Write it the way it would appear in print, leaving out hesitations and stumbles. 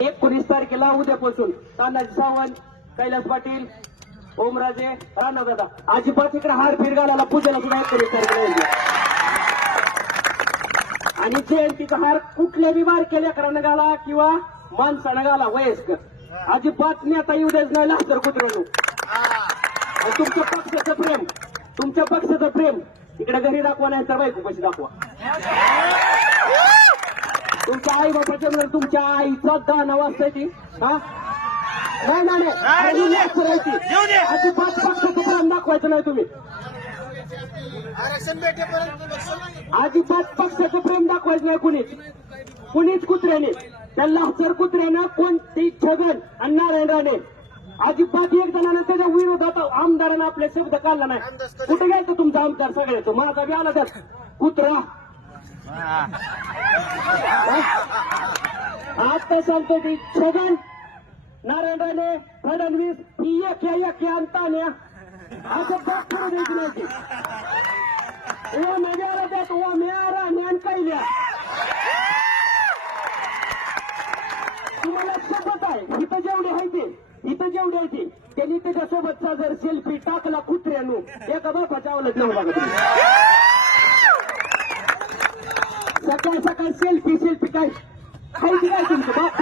19 तारखेला उद्यापासून तानाजी सावंत, कैलास पाटील, ओमराजे, राणादादा अजिबात इकडे हार फिर घालायला पूजेला सुद्धा 19 तारखेला. आणि जयंतीचा हार कुठल्याही बारक्या लेकरानं घाला किंवा माणसानं घाला वयस्कर, अजिबात नेता येऊ द्यायच नाही लास्टर कुत्र्यानो. तुमच्या पक्षाचं प्रेम इकडे घरी दाखवा, नाही तर बायको कशी दाखवा. तुमच्या आई बापाच्या मुळे तुमच्या आईचा दाना वाजताय ती. हा नाही अजिबात पक्षाचं प्रेम दाखवायचं नाही तुम्ही. अजिबात पक्षाचं प्रेम दाखवायचं नाही कुणीच कुत्र्याने. त्या लाचर कुत्र्यानं कोणती छगन आणि नारायण राणे अजिबात एक जणांना त्याच्या विरोधात आमदारानं आपले शब्द काढला नाही. कुठे घ्यायचं तुमचा आमदार सगळ्याचं? माझा बी आला त्यात कुत्रा. आता सांगतो ती छगन, नारायण राणे, फडणवीस ही एक आणताना असं बाप पुढे द्यायची नाही. ओम्या त्यात ओम्या राणे कैल्या. तुम्हाला शपथ आहे इथं जेवढे आहे ते त्यांनी त्याच्यासोबतचा जर सेल्फी टाकला कुत्र्यानो एका बापाच्या अवलत नव्हता. सकाळ सेल्फी काय खायची काय तुमचं बाप